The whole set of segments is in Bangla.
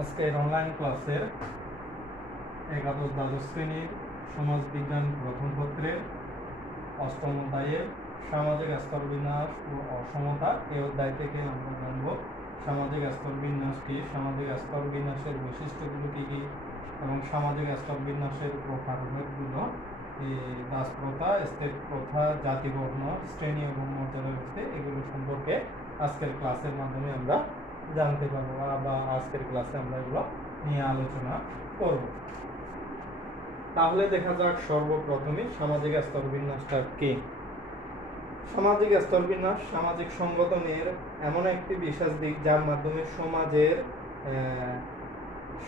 আজকের অনলাইন ক্লাসের একাদশ দ্বাদশ শ্রেণীর সমাজবিজ্ঞান প্রথম পত্রের অষ্টম অধ্যায়ের সামাজিক স্তরবিন্যাস ও অসমতা এই অধ্যায় থেকে আমরা জানব সামাজিক স্তরবিন্যাস কি, সামাজিক স্তরবিন্যাসের বৈশিষ্ট্যগুলো কী কী এবং সামাজিক স্তরবিন্যাসের প্রকারভেদগুলো, দাস প্রথা, স্টেট প্রথা, জাতিবর্ণ, শ্রেণী এবং মর্যাদা ব্যবস্থা এগুলো সম্পর্কে আজকের ক্লাসের মাধ্যমে আমরা জানতে পারবো বা আজকের ক্লাসে আমরা এগুলো নিয়ে আলোচনা করব। তাহলে দেখা যাক সর্বপ্রথমে সামাজিক স্তরবিন্যাসটা কি। সামাজিক স্তরবিন্যাস সামাজিক সংগঠনের এমন একটি বিশেষ দিক যার মাধ্যমে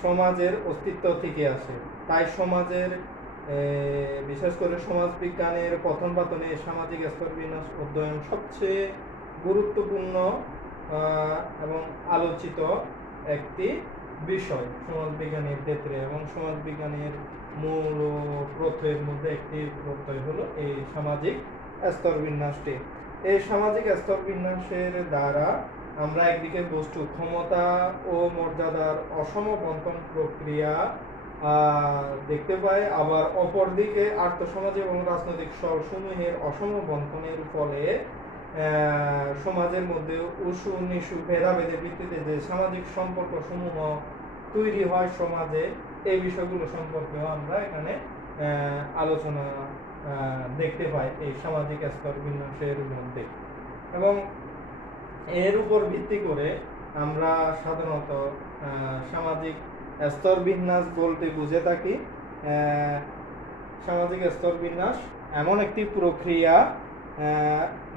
সমাজের অস্তিত্ব থেকে আসে। তাই সমাজের বিশেষ করে সমাজবিজ্ঞানের পঠন পাঠনে সামাজিক স্তরবিন্যাস অধ্যয়ন সবচেয়ে গুরুত্বপূর্ণ এবং আলোচিত একটি বিষয় সমাজবিজ্ঞানের ক্ষেত্রে, এবং সমাজবিজ্ঞানের মূল প্রত্যয়ের মধ্যে একটি প্রত্যয় হলো এই সামাজিক স্তরবিন্যাসটি। এই সামাজিক স্তরবিন্যাসের দ্বারা আমরা একদিকে বস্তু ক্ষমতা ও মর্যাদার অসম বন্টন প্রক্রিয়া দেখতে পাই, আবার অপরদিকে আর্থসামাজিক এবং রাজনৈতিক স্তরসমূহের অসম বন্টনের ফলে সমাজের মধ্যে উঁচু নিচু ভেদাভেদের ভিত্তিতে যে সামাজিক সম্পর্ক সমূহ তৈরি হয় সমাজে, এই বিষয়গুলো সম্পর্কেও আমরা এখানে আলোচনা দেখতে পাই এই সামাজিক স্তরবিন্যাসের মধ্যে। এবং এর উপর ভিত্তি করে আমরা সাধারণত সামাজিক স্তরবিন্যাস বলতে বুঝে থাকি সামাজিক স্তরবিন্যাস এমন একটি প্রক্রিয়া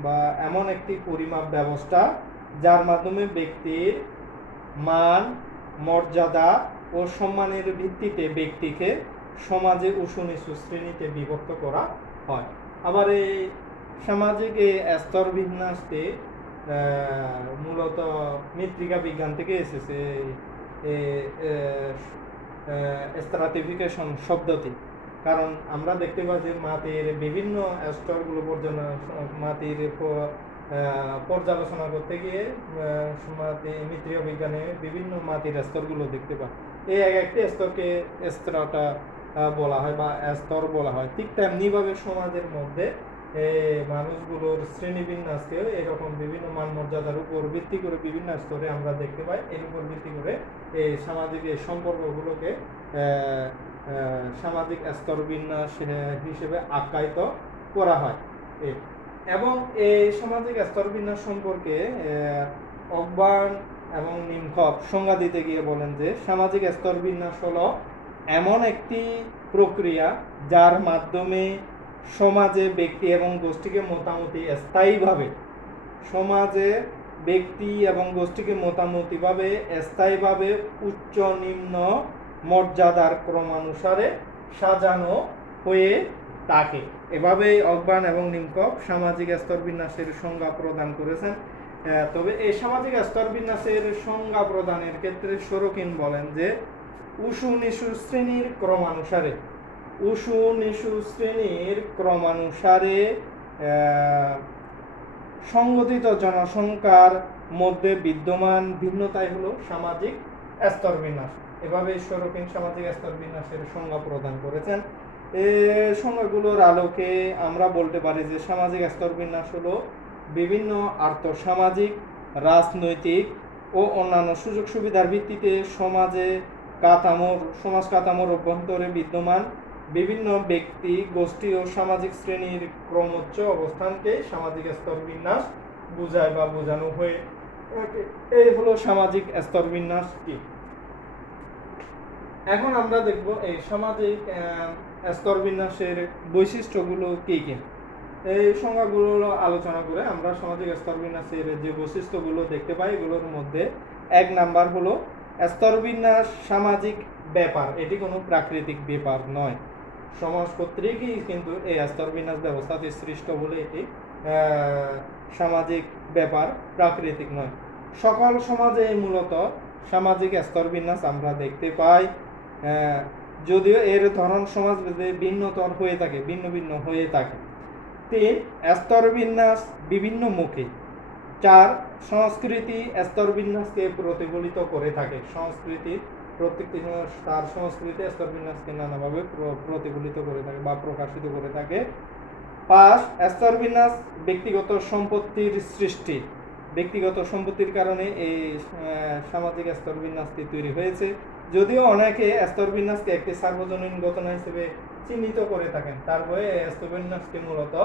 বা এমন একটি পরিমাপ ব্যবস্থা যার মাধ্যমে ব্যক্তির মান, মর্যাদা ও সম্মানের ভিত্তিতে ব্যক্তিকে সমাজে উঁচু নিচু শ্রেণীতে বিভক্ত করা হয়। আবার এই সামাজিক এই স্তরবিন্যাসটি মূলত মৃত্তিকা বিজ্ঞান থেকে এসেছে, স্ট্রাটিফিকেশন শব্দটি। কারণ আমরা দেখতে পাই যে মাটির বিভিন্ন স্তরগুলো মাটির পর্যালোচনা করতে গিয়ে মৃত্তিকা বিজ্ঞানে বিভিন্ন মাটির স্তরগুলো দেখতে পাই। এই এক একটি স্তরকে স্ট্রাটা বলা হয় বা স্তর বলা হয়। ঠিক তেমনিভাবে সমাজের মধ্যে মানুষগুলোর শ্রেণীবিন্যাসকে এরকম বিভিন্ন মান মর্যাদার উপর ভিত্তি করে বিভিন্ন স্তরে আমরা দেখতে পাই। এর উপর ভিত্তি করে এই সামাজিক এই সম্পর্কগুলোকে সামাজিক স্তরবিন্যাস হিসেবে আখ্যায়িত করা হয়। এবং এই সামাজিক স্তরবিন্যাস সম্পর্কে অকবার্ন এবং নিমখভ সংজ্ঞা দিতে গিয়ে বলেন যে সামাজিক স্তরবিন্যাস হলো এমন একটি প্রক্রিয়া যার মাধ্যমে সমাজে ব্যক্তি এবং গোষ্ঠীকে মোটামুটি স্থায়ীভাবে উচ্চ নিম্ন মর্যাদার ক্রমানুসারে সাজানো হয়ে থাকে। এভাবেই অকবার্ন এবং নিমখভ সামাজিক স্তরবিন্যাসের সংজ্ঞা প্রদান করেছেন। তবে এই সামাজিক স্তরবিন্যাসের সংজ্ঞা প্রদানের ক্ষেত্রে সরকিন বলেন যে উঁচু নিচু শ্রেণীর ক্রমানুসারে সংগঠিত জনসংখ্যার মধ্যে বিদ্যমান ভিন্নতাই হলো সামাজিক স্তরবিন্যাস। এভাবে সরকিন সামাজিক স্তরবিন্যাসের সংজ্ঞা প্রদান করেছেন। এই সংজ্ঞাগুলোর আলোকে আমরা বলতে পারি যে সামাজিক স্তরবিন্যাস হলো বিভিন্ন আর্থসামাজিক, রাজনৈতিক ও অন্যান্য সুযোগ সুবিধার ভিত্তিতে সমাজ কাঠামোর অভ্যন্তরে বিদ্যমান বিভিন্ন ব্যক্তি, গোষ্ঠী ও সামাজিক শ্রেণীর ক্রমোচ্চ অবস্থানকে সামাজিক স্তরবিন্যাস বোঝায় বা বোঝানো হয়ে থাকে। এই হলো সামাজিক স্তরবিন্যাস কি। এখন আমরা দেখব এই সামাজিক স্তরবিন্যাসের বৈশিষ্ট্যগুলো কি কি। এই সংজ্ঞাগুলো আলোচনা করে আমরা সামাজিক স্তরবিন্যাসের যে বৈশিষ্ট্যগুলো দেখতে পাই, এগুলোর মধ্যে 1 নাম্বার হলো স্তরবিন্যাস সামাজিক ব্যাপার। এটি কোনো প্রাকৃতিক ব্যাপার নয়, সমাজ কর্তৃকই কিন্তু এই স্তরবিন্যাস ব্যবস্থাটি সৃষ্ট বলে এটি সামাজিক ব্যাপার, প্রাকৃতিক নয়। সকল সমাজে মূলত সামাজিক স্তরবিন্যাস আমরা দেখতে পাই, যদিও এর ধরন সমাজভেদে ভিন্ন হয়ে থাকে। 3 স্তরবিন্যাস বিভিন্ন মুখী। 4 সংস্কৃতি স্তরবিন্যাসকে প্রতিফলিত করে থাকে। সংস্কৃতির প্রত্যেকটি তার সংস্কৃতি স্তর বিন্যাসকে নানাভাবে প্রতিফলিত করে থাকে বা প্রকাশিত করে থাকে। 5 স্তর বিন্যাস ব্যক্তিগত সম্পত্তির সৃষ্টি। ব্যক্তিগত সম্পত্তির কারণে এই সামাজিক স্তর বিন্যাসটি তৈরি হয়েছে। যদিও অনেকে স্তর বিন্যাসকে একটি সার্বজনীন ঘটনা হিসেবে চিহ্নিত করে থাকেন, তারপরে স্তর বিন্যাসটি মূলত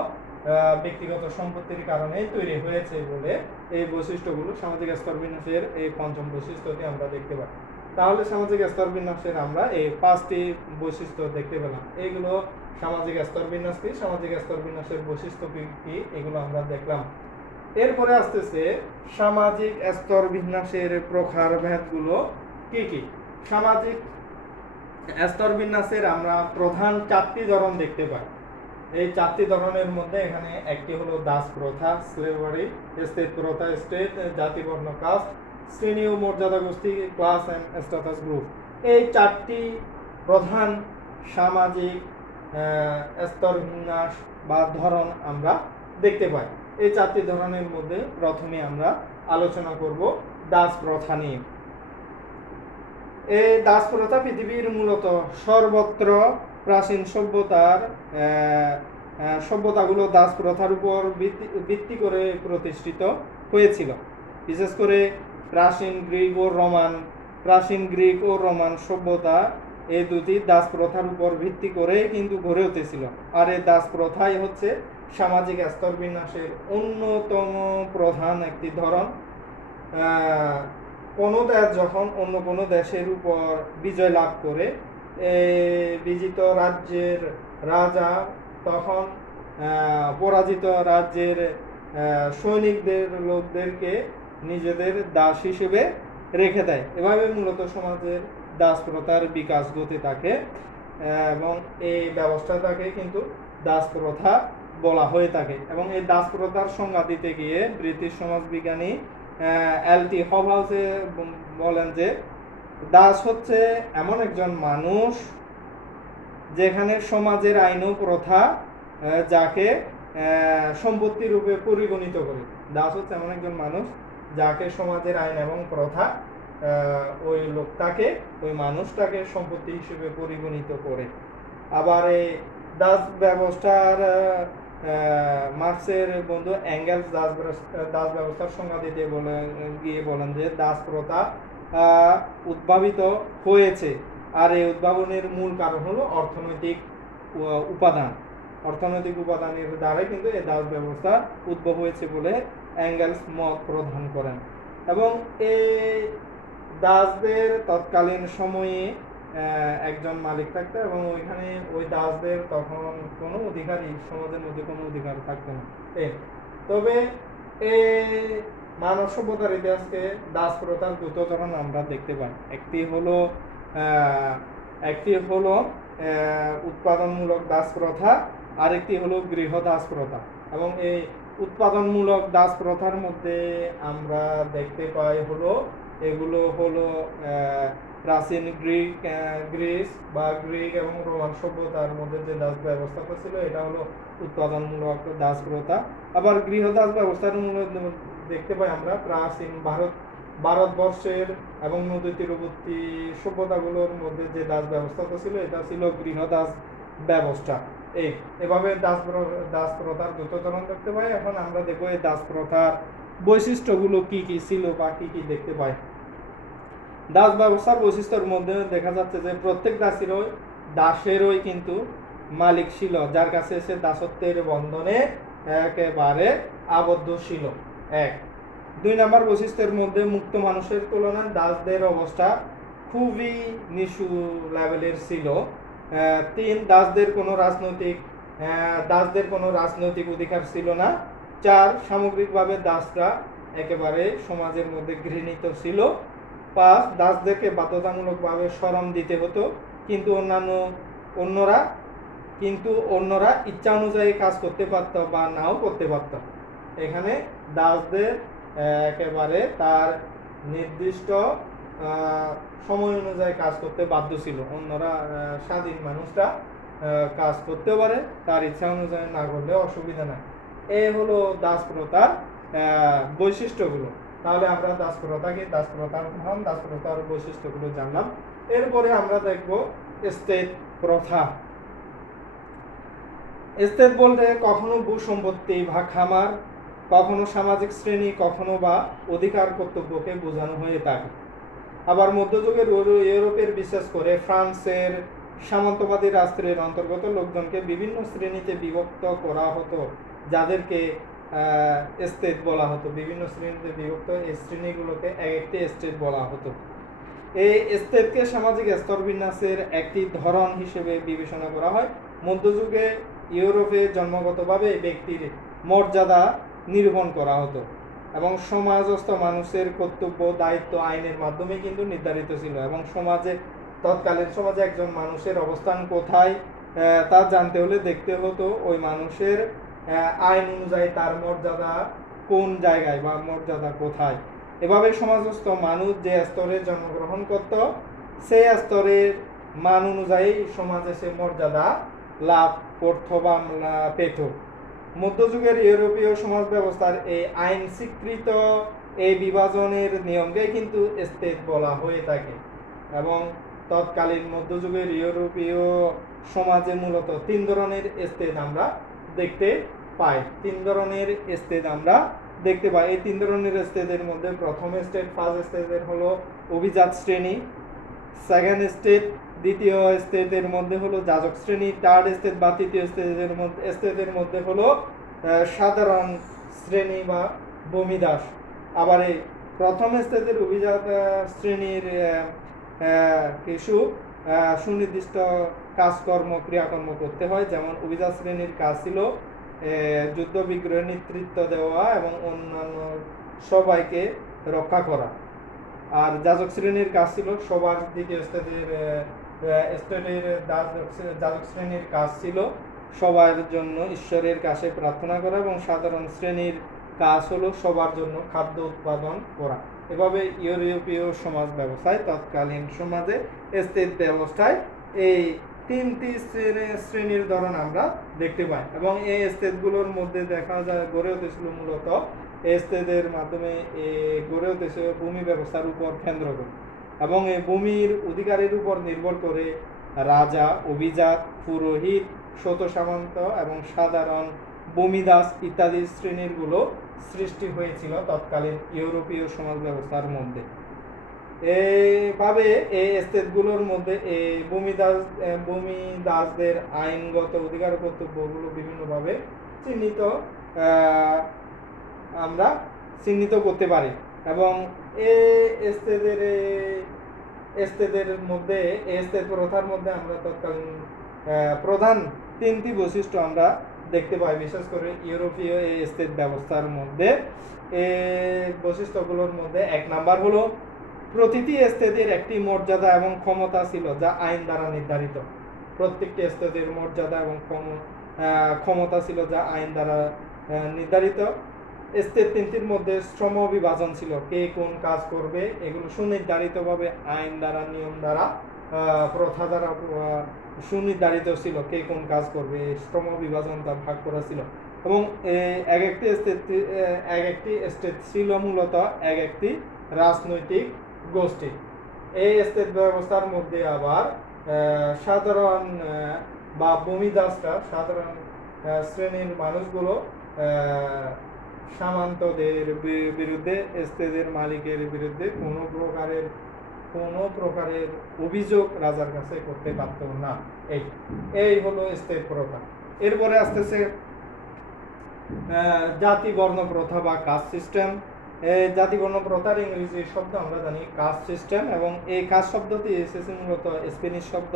ব্যক্তিগত সম্পত্তির কারণে তৈরি হয়েছে বলে এই বৈশিষ্ট্যগুলো সামাজিক স্তর বিন্যাসের এই পঞ্চম বৈশিষ্ট্যটি আমরা দেখতে পাই। তাহলে সামাজিক স্তর বিন্যাসের আমরা এই 5টি বৈশিষ্ট্য দেখতে পেলাম। এইগুলো সামাজিক স্তর বিন্যাস কি, সামাজিক স্তর বিন্যাসের বৈশিষ্ট্য কি, এগুলো আমরা দেখলাম। এরপরে আসতেছে সামাজিক স্তর বিন্যাসের প্রকারভেদগুলো কি কি। সামাজিক স্তর বিন্যাসের আমরা প্রধান 4টি ধরন দেখতে পাই। এই 4টি ধরনের মধ্যে এখানে একটি হলো দাস প্রথা, স্লেভারি, স্টেট প্রথা, স্টেট, জাতি বর্ণ কাস্ট, শ্রেণী ও মর্যাদা গোষ্ঠী, ক্লাস এন্ড স্ট্যাটাস গ্রুপ। এই 4টি প্রধান সামাজিক স্তর বিন্যাস বা ধরন আমরা দেখতে পাই। এই 4টি ধরনের মধ্যে প্রথমে আমরা আলোচনা করব দাস প্রথা নিয়ে। এই দাস প্রথা পৃথিবীর মূলত সর্বত্র প্রাচীন সভ্যতাগুলো দাস প্রথার উপর ভিত্তি করে প্রতিষ্ঠিত হয়েছিল। বিশেষ করে প্রাচীন গ্রিক ও রোমান সভ্যতা এই দুটি দাস প্রথার উপর ভিত্তি করে কিন্তু গড়ে উঠেছিল। আর এই দাস প্রথাই হচ্ছে সামাজিক স্তর বিন্যাসের অন্যতম প্রধান একটি ধরন। কোনো দেশ যখন অন্য কোনো দেশের উপর বিজয় লাভ করে, বিজিত রাজ্যের রাজা তখন পরাজিত রাজ্যের লোকদেরকে নিজেদের দাস হিসেবে রেখে দেয়। এভাবে মূলত সমাজের দাস প্রথার বিকাশ ঘটে থাকে এবং এই ব্যবস্থাটাকে কিন্তু দাস প্রথা বলা হয়ে থাকে। এবং এই দাস প্রথার সংজ্ঞা দিতে গিয়ে ব্রিটিশ সমাজবিজ্ঞানী এল.টি. হবহাউসে বলেন যে দাস হচ্ছে এমন একজন মানুষ যেখানে সমাজের আইন ও প্রথা যাকে সম্পত্তি রূপে পরিগণিত করে। দাস হচ্ছে এমন একজন মানুষ যাকে সমাজের আইন এবং প্রথা ওই লোকটাকে, ওই মানুষটাকে সম্পত্তি হিসেবে পরিগণিত করে। আবার এই দাস ব্যবস্থার মার্ক্সের বন্ধু এঙ্গেলস দাস ব্যবস্থার সংজ্ঞা দিতে গিয়ে বলেন যে দাস প্রথা উদ্ভাবিত হয়েছে, আর এই উদ্ভাবনের মূল কারণ হলো অর্থনৈতিক উপাদানের দ্বারাই কিন্তু এই দাস ব্যবস্থা উদ্ভব হয়েছে বলে এঙ্গেলস মত প্রদান করেন। এবং এই দাসদের তৎকালীন সময়ে একজন মালিক থাকতো এবং ওইখানে ওই দাসদের তখন কোনো অধিকারই সমাজের মধ্যে কোনো অধিকার থাকতো না। তবে এই মানব সভ্যতার ইতিহাসকে দাস প্রথার দুটো ধরন আমরা দেখতে পাই। একটি হলো উৎপাদনমূলক দাস প্রথা, আরেকটি হলো গৃহ দাস প্রথা। এবং এই উৎপাদনমূলক দাস প্রথার মধ্যে আমরা দেখতে পাই এগুলো হলো প্রাচীন গ্রিস এবং রোমান সভ্যতার মধ্যে যে দাস ব্যবস্থাটা ছিল এটা হলো উৎপাদনমূলক দাস প্রথা। আবার গৃহ দাস ব্যবস্থার মধ্যে দেখতে পাই আমরা প্রাচীন ভারতবর্ষের এবং নদী তীরবর্তী সভ্যতাগুলোর মধ্যে যে দাস ব্যবস্থাটা ছিল এটা ছিল গৃহ দাস ব্যবস্থা। এভাবে দাস প্রথার দুটো ধরন দেখতে পাই। এখন আমরা দেখবো এই দাস প্রথার বৈশিষ্ট্যগুলো কি কি ছিল বা কি কি দেখতে পাই। দাস ব্যবস্থার বৈশিষ্ট্যের মধ্যে দেখা যাচ্ছে যে প্রত্যেক দাসেরই কিন্তু মালিক ছিল, যার কাছে সে দাসত্বের বন্ধনে একেবারে আবদ্ধ ছিল। 2 নম্বর বৈশিষ্ট্যের মধ্যে মুক্ত মানুষের তুলনায় দাসদের অবস্থা খুবই নিচু লেভেলের ছিল। 3 দাসদের কোনো রাজনৈতিক অধিকার ছিল না। 4 সামগ্রিকভাবে দাসরা একেবারে সমাজের মধ্যে ঘৃণিত ছিল। 5 দাসদেরকে বাধ্যতামূলকভাবে শ্রম দিতে হতো, কিন্তু অন্যরা ইচ্ছা অনুযায়ী কাজ করতে পারত বা নাও করতে পারত। এখানে দাসদের একেবারে তার নির্দিষ্ট সময় অনুযায়ী কাজ করতে বাধ্য ছিল। অন্যরা স্বাধীন মানুষরা কাজ করতে পারে, তার ইচ্ছা অনুযায়ী না করলে অসুবিধা নাই। এই হলো দাস প্রথার বৈশিষ্ট্যগুলো। তাহলে আমরা দাসপ্রথার ধরন, দাসপ্রথার বৈশিষ্ট্যগুলো জানলাম। এরপরে আমরা দেখব এস্টেট প্রথা। এস্টেট বলতে কখনো ভূসম্পত্তি বা খামার, কখনো সামাজিক শ্রেণী, কখনো বা অধিকার কর্তব্যকে বোঝানো হয়ে থাকে। আবার মধ্যযুগের ইউরোপের, বিশেষ করে ফ্রান্সের সামন্তবাদী রাষ্ট্রের অন্তর্গত লোকজনকে বিভিন্ন শ্রেণীতে বিভক্ত করা হতো, যাদেরকে এস্টেট বলা হতো। বিভিন্ন শ্রেণীতে বিভক্ত এই শ্রেণীগুলোকে এক একটি এস্টেট বলা হতো। এই এস্টেটকে সামাজিক স্তরবিন্যাসের একটি ধরন হিসেবে বিবেচনা করা হয়। মধ্যযুগে ইউরোপে জন্মগতভাবে ব্যক্তির মর্যাদা নিরূপণ করা হতো এবং সমাজস্থ মানুষের কর্তব্য, দায়িত্ব আইনের মাধ্যমে কিন্তু নির্ধারিত ছিল, এবং তৎকালীন সমাজে একজন মানুষের অবস্থান কোথায় তা জানতে হলে দেখতে হতো ওই মানুষের আইন অনুযায়ী তার মর্যাদা কোন জায়গায় বা মর্যাদা কোথায়। এভাবে সমাজস্থ মানুষ যে স্তরে জন্মগ্রহণ করত, সেই স্তরের মান অনুযায়ী সমাজে সে মর্যাদা লাভ করত বা পেত। মধ্যযুগের ইউরোপীয় সমাজ ব্যবস্থার এই আইন স্বীকৃত এই বিভাজনের নিয়মকে কিন্তু এস্টেট বলা হয়ে থাকে। এবং তৎকালীন মধ্যযুগের ইউরোপীয় সমাজে মূলত তিন ধরনের এস্টেট আমরা দেখতে পাই। এই তিন ধরনের স্টেটের মধ্যে প্রথম স্টেট, ফার্স্ট স্টেটের হলো অভিজাত শ্রেণী, সেকেন্ড স্টেট, দ্বিতীয় স্টেটের মধ্যে হলো যাজক শ্রেণী, থার্ড স্টেট বা তৃতীয় স্টেটের মধ্যে হলো সাধারণ শ্রেণী বা ভূমিদাস। আবার এই প্রথম স্টেটের অভিজাত শ্রেণীর কিছু সুনির্দিষ্ট ক্রিয়াকর্ম করতে হয়। যেমন অভিজাত শ্রেণীর কাজ ছিল যুদ্ধ বিগ্রহের নেতৃত্ব দেওয়া এবং অন্যান্য সবাইকে রক্ষা করা। আর যাজক শ্রেণীর কাজ ছিল সবার, দ্বিতীয় স্টেটের যাজক শ্রেণীর কাজ ছিল সবার জন্য ঈশ্বরের কাছে প্রার্থনা করা, এবং সাধারণ শ্রেণীর কাজ হলো সবার জন্য খাদ্য উৎপাদন করা। এভাবে ইউরোপীয় সমাজ ব্যবস্থায়, তৎকালীন সমাজে এস্টেট ব্যবস্থায় এই তিনটি শ্রেণীর ধরন আমরা দেখতে পাই। এবং এই স্টেটগুলোর মধ্যে দেখা যায় গড়ে উঠেছিল মূলত স্টেটের মাধ্যমে গড়ে উঠেছে ভূমি ব্যবস্থার উপর কেন্দ্র করে, এবং এই ভূমির অধিকারের উপর নির্ভর করে রাজা, অভিজাত, পুরোহিত, শত সামন্ত এবং সাধারণ ভূমিদাস ইত্যাদি শ্রেণীরগুলো সৃষ্টি হয়েছিল তৎকালীন ইউরোপীয় সমাজ ব্যবস্থার মধ্যে। এইভাবে এই স্টেটগুলোর মধ্যে এই ভূমিদাসদের আইনগত অধিকার কর্তব্যগুলো বিভিন্নভাবে আমরা চিহ্নিত করতে পারি। এবং এই স্টেট প্রথার মধ্যে আমরা তৎকালীন প্রধান তিনটি বৈশিষ্ট্য আমরা দেখতে পাই, বিশেষ করে ইউরোপীয় এই স্টেট ব্যবস্থার মধ্যে। এই বৈশিষ্ট্যগুলোর মধ্যে এক নাম্বার হলো প্রতিটি স্টেটের একটি মর্যাদা এবং ক্ষমতা ছিল যা আইন দ্বারা নির্ধারিত। প্রত্যেকটি স্টেটের মর্যাদা এবং ক্ষমতা ছিল যা আইন দ্বারা নির্ধারিত। স্টেট তিনটির মধ্যে শ্রম বিভাজন ছিল, কে কোন কাজ করবে এগুলো সুনির্ধারিতভাবে আইন দ্বারা, নিয়ম দ্বারা, প্রথা দ্বারা সুনির্ধারিত ছিল, কে কোন কাজ করবে, শ্রম বিভাজনটা ভাগ করা ছিল। এবং এক একটি স্টেট ছিল মূলত এক একটি রাজনৈতিক গোষ্ঠী। এই স্টেট ব্যবস্থার মধ্যে আবার সাধারণ বা ভূমিদাসরা, সাধারণ শ্রেণীর মানুষগুলো সামন্তদের বিরুদ্ধে, স্টেটের মালিকের বিরুদ্ধে কোনো প্রকারের অভিযোগ রাজার কাছে করতে পারত না। এই হলো স্টেট প্রথা। এরপরে আসতেছে জাতি বর্ণ প্রথা বা কাস্ট সিস্টেম। জাতি বর্ণ প্রথার ইংরেজি শব্দ আমরা জানি কাস্ট সিস্টেম, এবং এই কাস্ট শব্দটি এসেছে মূলত স্প্যানিশ শব্দ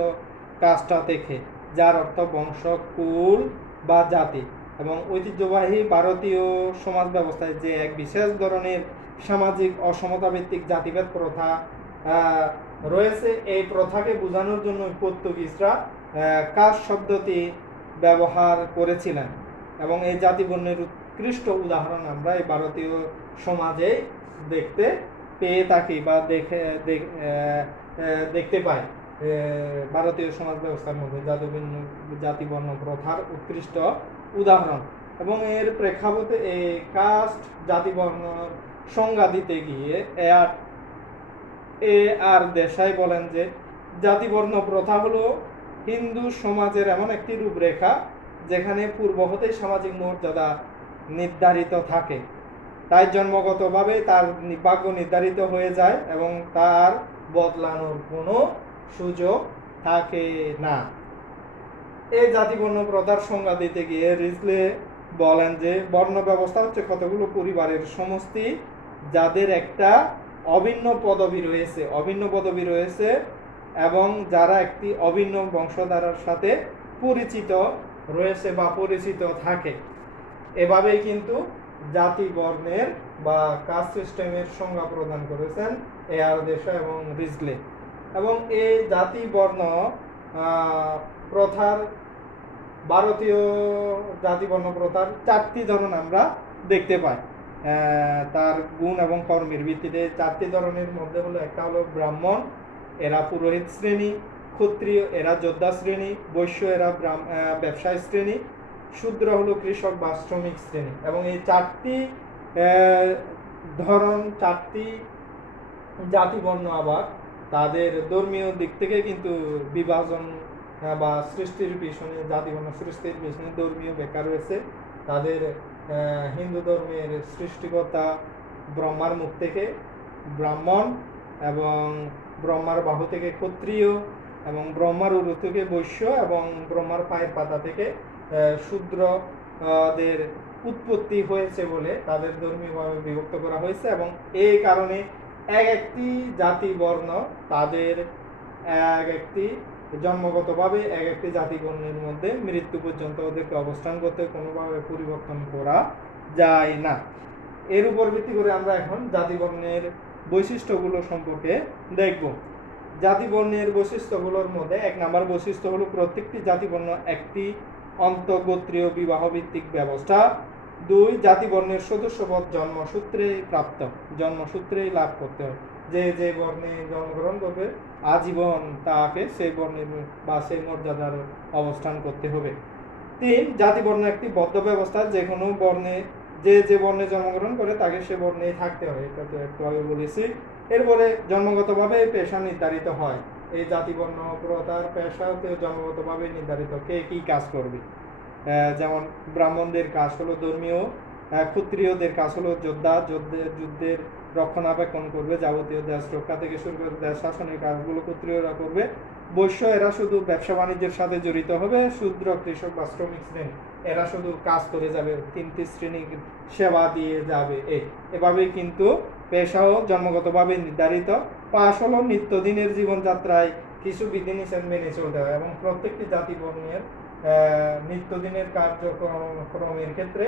কাস্টা থেকে, যার অর্থ বংশ, কুল বা জাতি। এবং ঐতিহ্যবাহী ভারতীয় সমাজ ব্যবস্থায় যে এক বিশেষ ধরনের সামাজিক অসমতা ভিত্তিক জাতিভেদ প্রথা রয়েছে, এই প্রথাকে বোঝানোর জন্য পর্তুগিজরা কাস্ট শব্দটি ব্যবহার করেছিলেন। এবং এই জাতি বর্ণের উৎকৃষ্ট উদাহরণ আমরা এই ভারতীয় সমাজে দেখতে পেয়ে থাকি বা দেখতে পাই। ভারতীয় সমাজ ব্যবস্থার মধ্যে জাতি বর্ণ প্রথার উৎকৃষ্ট উদাহরণ। এবং এর প্রেক্ষাপটে এই কাস্ট, জাতি বর্ণ সংজ্ঞা দিতে গিয়ে এ আর দেশাই বলেন যে জাতিবর্ণ প্রথা হলো হিন্দু সমাজের এমন একটি রূপরেখা যেখানে পূর্ব হতেই সামাজিক মর্যাদা নির্ধারিত থাকে, তাই জন্মগতভাবে তার ভাগ্য নির্ধারিত হয়ে যায় এবং তার বদলানোর কোনো সুযোগ থাকে না। এই জাতিবর্ণ প্রথার সংজ্ঞা দিতে গিয়ে রিজলে বলেন যে বর্ণ ব্যবস্থা হচ্ছে কতগুলো পরিবারের সমষ্টি যাদের একটা অভিন্ন পদবি রয়েছে এবং যারা একটি অভিন্ন বংশধারার সাথে পরিচিত রয়েছে বা পরিচিত থাকে। এভাবেই কিন্তু জাতি বর্ণের বা কাস্ট সিস্টেমের সংজ্ঞা প্রদান করেছেন এআর দেশাই এবং রিজলে। এবং এই জাতি বর্ণ প্রথার ভারতীয় জাতি বর্ণ প্রথার 4টি ধরন আমরা দেখতে পাই। তার গুণ এবং কর্মের ভিত্তিতে 4টি ধরনের মধ্যে হলো একটা হলো ব্রাহ্মণ, এরা পুরোহিত শ্রেণী, ক্ষত্রিয় এরা যোদ্ধা শ্রেণী, বৈশ্য এরা ব্যবসায়ী শ্রেণী, শূদ্র হলো কৃষক বা শ্রমিক শ্রেণী। এবং এই 4টি ধরন 4টি জাতিবর্ণ আবার তাদের ধর্মীয় দিক থেকে কিন্তু বিভাজন বা সৃষ্টির পিছনে জাতিবর্ণ সৃষ্টির পিছনে ধর্মীয় ব্যাখ্যা রয়েছে। তাদের হিন্দু ধর্মের সৃষ্টিকর্তা ব্রহ্মার মুখ থেকে ব্রাহ্মণ এবং ব্রহ্মার বাহু থেকে ক্ষত্রিয় এবং ব্রহ্মার উরু থেকে বৈশ্য এবং ব্রহ্মার পায়ের পাতা থেকে শূদ্রদের উৎপত্তি হয়েছে বলে তাদের ধর্মীয়ভাবে বিভক্ত করা হয়েছে। এবং এই কারণে এক একটি জাতি বর্ণ তাদের এক একটি জন্মগতভাবে এক একটি জাতি বর্ণের মধ্যে মৃত্যু পর্যন্ত ওদেরকে অবস্থান করতে কোনোভাবে পরিবর্তন করা যায় না। এর উপর ভিত্তি করে আমরা এখন জাতি বর্ণের বৈশিষ্ট্যগুলো সম্পর্কে দেখব। জাতি বর্ণের বৈশিষ্ট্যগুলোর মধ্যে 1 নম্বর বৈশিষ্ট্য হলো প্রত্যেকটি জাতি বর্ণ একটি অন্তঃগোত্রীয় বিবাহ ভিত্তিক ব্যবস্থা। 2 জাতি বর্ণের সদস্যপদ জন্মসূত্রেই লাভ করতে হয়। যে বর্ণে জন্মগ্রহণ করবে আজীবন তাকে সেই বর্ণের বা সেই মর্যাদার অবস্থান করতে হবে। 3 জাতি বর্ণ একটি বদ্ধ ব্যবস্থা, যে কোনো বর্ণে যে বর্ণে জন্মগ্রহণ করে তাকে সে বর্ণেই থাকতে হয়, এটা তো একটু আগে বলেছি। এরপরে জন্মগতভাবে পেশা নির্ধারিত হয়। এই জাতি বর্ণ প্রথার পেশাতে জন্মগতভাবে নির্ধারিত কে কি কাজ করবে। যেমন ব্রাহ্মণদের কাজ হলো ধর্মীয়, ক্ষত্রিয়দের কাজ হলো যুদ্ধের রক্ষণাবেক্ষণ করবে, যাবতীয় দেশ রক্ষা থেকে শুরু করে দেশ শাসনের কাজগুলো ক্ষত্রিয়রা করবে। বৈশ্য এরা শুধু ব্যবসা বাণিজ্যের সাথে জড়িত হবে। শূদ্র কৃষক বা শ্রমিক শ্রেণী এরা শুধু কাজ করে যাবে, 3টি শ্রেণী সেবা দিয়ে যাবে। এভাবেই কিন্তু পেশাও জন্মগতভাবে নির্ধারিত। 5 হলো নিত্যদিনের জীবনযাত্রায় কিছু বিধিনিষেধ মেনে চলতে হয় এবং প্রত্যেকটি জাতি বর্ণের নিত্যদিনের কার্যক্রমের ক্ষেত্রে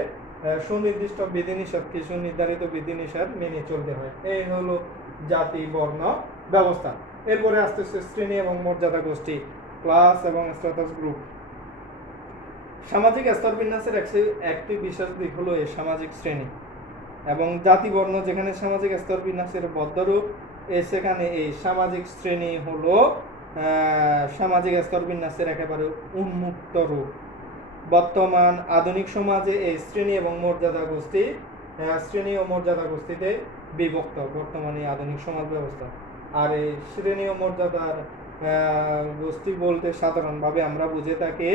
সুনির্দিষ্ট বিধিনিষেধ, কিছু নির্ধারিত বিধিনিষেধ মেনে চলতে হয়। এই হলো জাতি বর্ণ ব্যবস্থা। এরপরে আস্তে আস্তে শ্রেণী এবং মর্যাদা গোষ্ঠী, ক্লাস এবং স্ট্যাটাস গ্রুপ। সামাজিক স্তর বিন্যাসের একটি বিশেষ দিক হলো এই সামাজিক শ্রেণী এবং জাতি বর্ণ। যেখানে সামাজিক স্তর বিন্যাসের বদ্ধরূপ, সেখানে এই সামাজিক শ্রেণী হলো সামাজিক স্তর বিন্যাসের একেবারে উন্মুক্ত রূপ। বর্তমান আধুনিক সমাজে এই শ্রেণী এবং মর্যাদা গোষ্ঠীতে বিভক্ত বর্তমানে আধুনিক সমাজ ব্যবস্থা। আর এই শ্রেণী ও মর্যাদার গোষ্ঠী বলতে সাধারণভাবে আমরা বুঝে থাকি,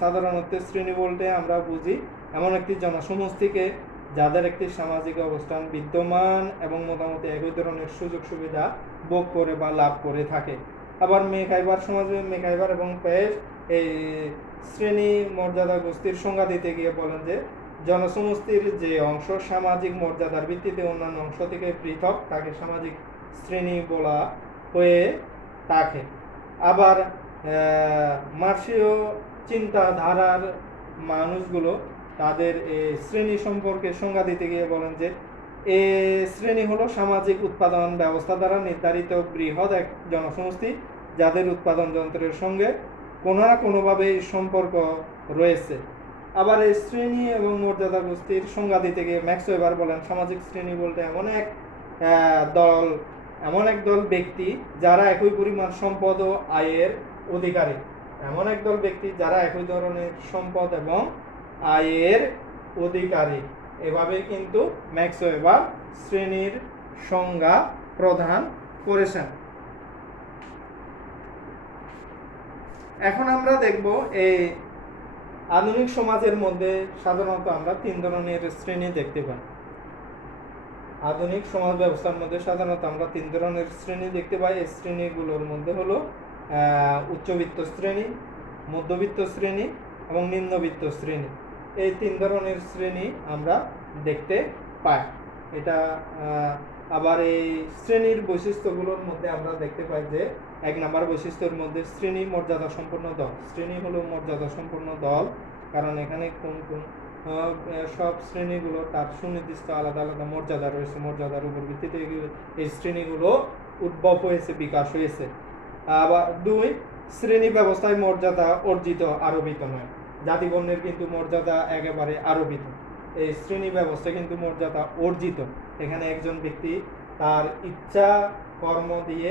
সাধারণত শ্রেণী বলতে আমরা বুঝি এমন একটি জনসমষ্টিকে যাদের একটি সামাজিক অবস্থান বিদ্যমান এবং মোটামুটি একই ধরনের সুযোগ সুবিধা ভোগ করে বা লাভ করে থাকে। আবার মেকাইবার সমাজে মেকাইবার এবং পেশ এই শ্রেণী মর্যাদা গোষ্ঠীর সংজ্ঞা দিতে গিয়ে বলেন যে জনসমষ্টির যে অংশ সামাজিক মর্যাদার ভিত্তিতে অন্যান্য অংশ থেকে পৃথক তাকে সামাজিক শ্রেণী বলা হয়ে থাকে। আবার মার্ক্সীয় চিন্তাধারার মানুষগুলো তাদের এই শ্রেণী সম্পর্কে সংজ্ঞা দিতে গিয়ে বলেন যে এই শ্রেণী হলো সামাজিক উৎপাদন ব্যবস্থা দ্বারা নির্ধারিত বৃহৎ এক জনসমষ্টি যাদের উৎপাদন যন্ত্রের সঙ্গে কোনো না কোনোভাবে সম্পর্ক রয়েছে। আবার এই শ্রেণী এবং মর্যাদা গোষ্ঠীর সংজ্ঞা দিতে গিয়ে ম্যাক্স ওয়েবার বলেন সামাজিক শ্রেণী বলতে এমন এক দল ব্যক্তি যারা একই পরিমাণ সম্পদ ও আয়ের অধিকারী। এমন একদল ব্যক্তি যারা একই ধরনের সম্পদ এবং আয়ের অধিকারী। এভাবে কিন্তু ম্যাক্স ওয়েবার শ্রেণীর সংজ্ঞা প্রদান করেছেন। এখন আমরা দেখব এই আধুনিক সমাজের মধ্যে সাধারণত আমরা 3 ধরনের শ্রেণী দেখতে পাই। আধুনিক সমাজ ব্যবস্থার মধ্যে সাধারণত আমরা 3 ধরনের শ্রেণী দেখতে পাই। এই শ্রেণীগুলোর মধ্যে হলো উচ্চবিত্ত শ্রেণী, মধ্যবিত্ত শ্রেণী এবং নিম্নবিত্ত শ্রেণী। এই 3 ধরনের শ্রেণী আমরা দেখতে পাই। এটা আবার এই শ্রেণীর বৈশিষ্ট্যগুলোর মধ্যে আমরা দেখতে পাই যে 1 নম্বর বৈশিষ্ট্যের মধ্যে শ্রেণী মর্যাদা সম্পন্ন দল। শ্রেণী হলো মর্যাদা সম্পন্ন দল, কারণ এখানে কোন সব শ্রেণীগুলো তার সুনির্দিষ্ট আলাদা আলাদা মর্যাদা রয়েছে। মর্যাদার উপর ভিত্তিতে এই শ্রেণীগুলো উদ্ভব হয়েছে, বিকাশ হয়েছে। আবার 2, শ্রেণী ব্যবস্থায় মর্যাদা অর্জিত, আরোপিত নয়। জাতিবর্ণের কিন্তু মর্যাদা একেবারে আরোপিত। এই শ্রেণী ব্যবস্থা কিন্তু মর্যাদা অর্জিত। এখানে একজন ব্যক্তি তার ইচ্ছা কর্ম দিয়ে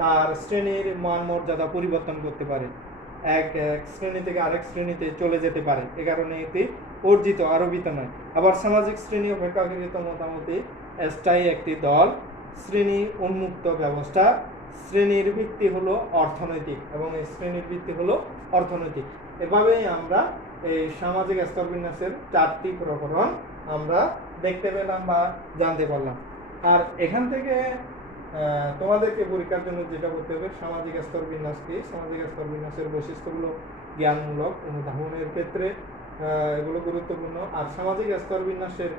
তার শ্রেণীর মান মর্যাদা পরিবর্তন করতে পারে, এক শ্রেণী থেকে আরেক শ্রেণীতে চলে যেতে পারে। এ কারণে এটি অর্জিত, আরোপিত নয়। আবার সামাজিক শ্রেণী অপেক্ষাকৃত মোটামুটি স্থায়ী একটি দল। শ্রেণী উন্মুক্ত ব্যবস্থা। শ্রেণীর ভিত্তি হলো অর্থনৈতিক এবং এই শ্রেণীর ভিত্তি হলো অর্থনৈতিক। এভাবেই আমরা এই সামাজিক স্তরবিন্যাসের 4টি প্রকরণ আমরা দেখতে পেলাম বা জানতে পারলাম। আর এখান থেকে তোমাদেরকে পরীক্ষার জন্য যেটা করতে হবে, সামাজিক স্তরবিন্যাস কি, সামাজিক স্তরবিন্যাসের বৈশিষ্ট্যগুলো জ্ঞানমূলক অনুধাবনের ক্ষেত্রে এগুলো গুরুত্বপূর্ণ। আর সামাজিক স্তরবিন্যাসের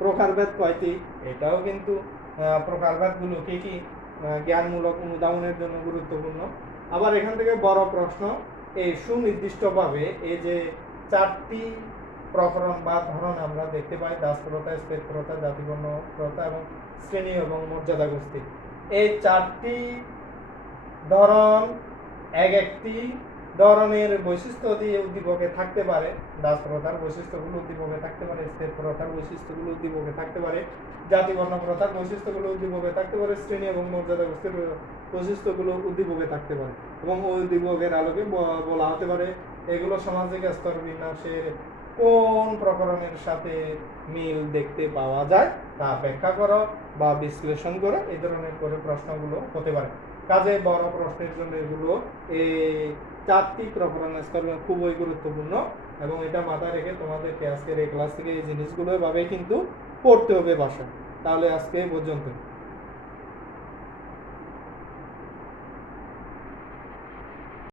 প্রকারভেদ কয়টি, এটাও কিন্তু প্রকারভেদগুলো কি কি জ্ঞানমূলক অনুধাবনের জন্য গুরুত্বপূর্ণ। আবার এখান থেকে বড় প্রশ্ন, এই সুনির্দিষ্টভাবে এই যে 4টি প্রকরণ বা ধরন আমরা দেখতে পাই, দাস প্রথা, স্টেট প্রথা, জাতিবর্ণ প্রথা এবং শ্রেণী এবং মর্যাদা গোষ্ঠী। এই 4টি ধরন এক একটি ধরনের বৈশিষ্ট্য দিয়ে উদ্দীপকে থাকতে পারে। দাস প্রথার বৈশিষ্ট্যগুলো উদ্দীপকে থাকতে পারে, স্টেট প্রথার বৈশিষ্ট্যগুলো উদ্দীপকে থাকতে পারে, জাতিবর্ণ প্রথার বৈশিষ্ট্যগুলো উদ্দীপকে থাকতে পারে, শ্রেণী এবং মর্যাদা গোষ্ঠীর বৈশিষ্ট্যগুলো উদ্দীপকে থাকতে পারে। এবং ওই উদ্দীপকের আলোকে বলা হতে পারে এগুলো সামাজিক স্তরবিন্যাসের কোন প্রকরণের সাথে মিল দেখতে পাওয়া যায় তা ব্যাখ্যা করো বা বিশ্লেষণ করো। এই ধরনের করে প্রশ্নগুলো হতে পারে। কাজে বড় প্রশ্নের জন্য এগুলো এই 4টি প্রকরণের স্তর খুবই গুরুত্বপূর্ণ এবং এটা মাথায় রেখে তোমাদেরকে আজকের এই ক্লাস থেকে এই জিনিসগুলো এভাবেই কিন্তু পড়তে হবে বাসায়। তাহলে আজকে এই পর্যন্ত।